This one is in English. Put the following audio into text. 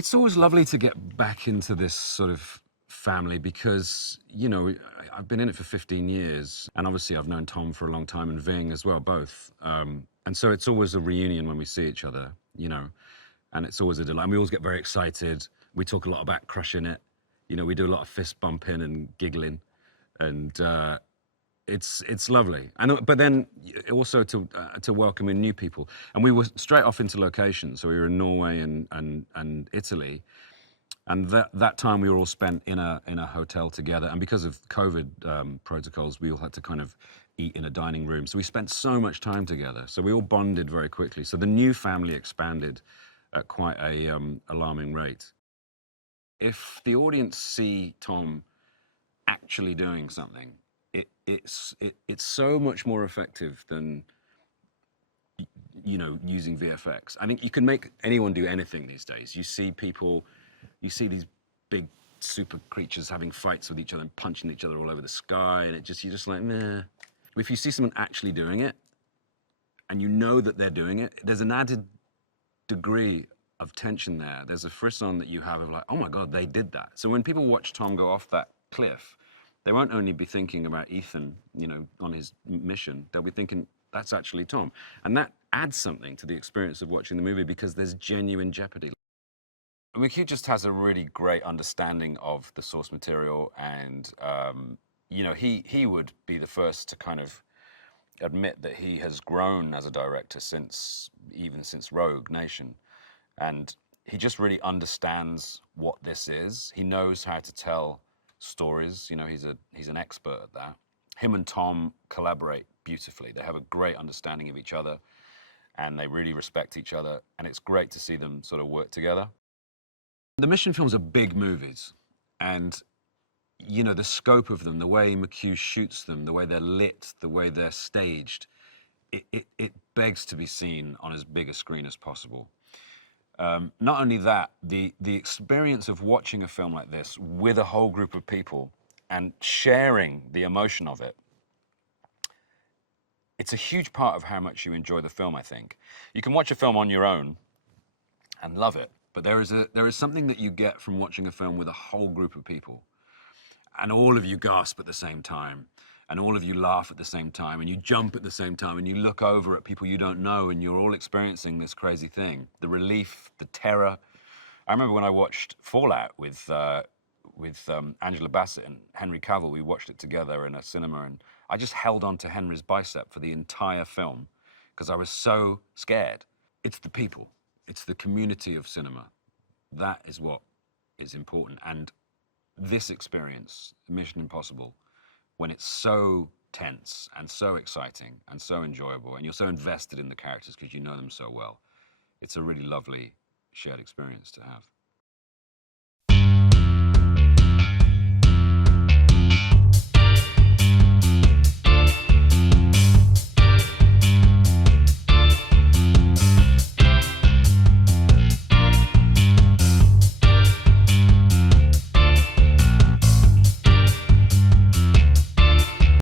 It's always lovely to get back into this sort of family because, you know, I've been in it for 15 years and obviously I've known Tom for a long time and Ving as well, both. And so it's always a reunion when we see each other, you know, and it's always a delight. And we always get very excited. We talk a lot about crushing it. You know, we do a lot of fist bumping and giggling and it's lovely. And but then also to welcome in new people. And we were straight off into locations. So we were in Norway and Italy. And that time we were all spent in a hotel together. And because of COVID protocols, we all had to kind of eat in a dining room. So we spent so much time together. So we all bonded very quickly. So the new family expanded at quite a alarming rate. If the audience see Tom actually doing something, it's so much more effective than, you know, using VFX. I think you can make anyone do anything these days. You see people, you see these big super creatures having fights with each other and punching each other all over the sky, and you're just like, nah. If you see someone actually doing it, and you know that they're doing it, there's an added degree of tension there. There's a frisson that you have of like, oh my God, they did that. So when people watch Tom go off that cliff, they won't only be thinking about Ethan, you know, on his mission, they'll be thinking, that's actually Tom. And that adds something to the experience of watching the movie because there's genuine jeopardy. McHugh just has a really great understanding of the source material and, you know, he would be the first to kind of admit that he has grown as a director even since Rogue Nation. And he just really understands what this is. He knows how to tell stories. You know, he's an expert at that. Him and Tom collaborate beautifully. They have a great understanding of each other and they really respect each other. And it's great to see them sort of work together. The Mission films are big movies. And, you know, the scope of them, the way McHugh shoots them, the way they're lit, the way they're staged, it begs to be seen on as big a screen as possible. Not only that, the experience of watching a film like this with a whole group of people and sharing the emotion of it, it's a huge part of how much you enjoy the film, I think. You can watch a film on your own and love it, but there is something that you get from watching a film with a whole group of people, and all of you gasp at the same time, and all of you laugh at the same time, and you jump at the same time, and you look over at people you don't know, and you're all experiencing this crazy thing. The relief, the terror. I remember when I watched Fallout with Angela Bassett and Henry Cavill, we watched it together in a cinema, and I just held on to Henry's bicep for the entire film, because I was so scared. It's the people. It's the community of cinema. That is what is important. And this experience, Mission Impossible, when it's so tense and so exciting and so enjoyable and you're so invested in the characters because you know them so well, it's a really lovely shared experience to have.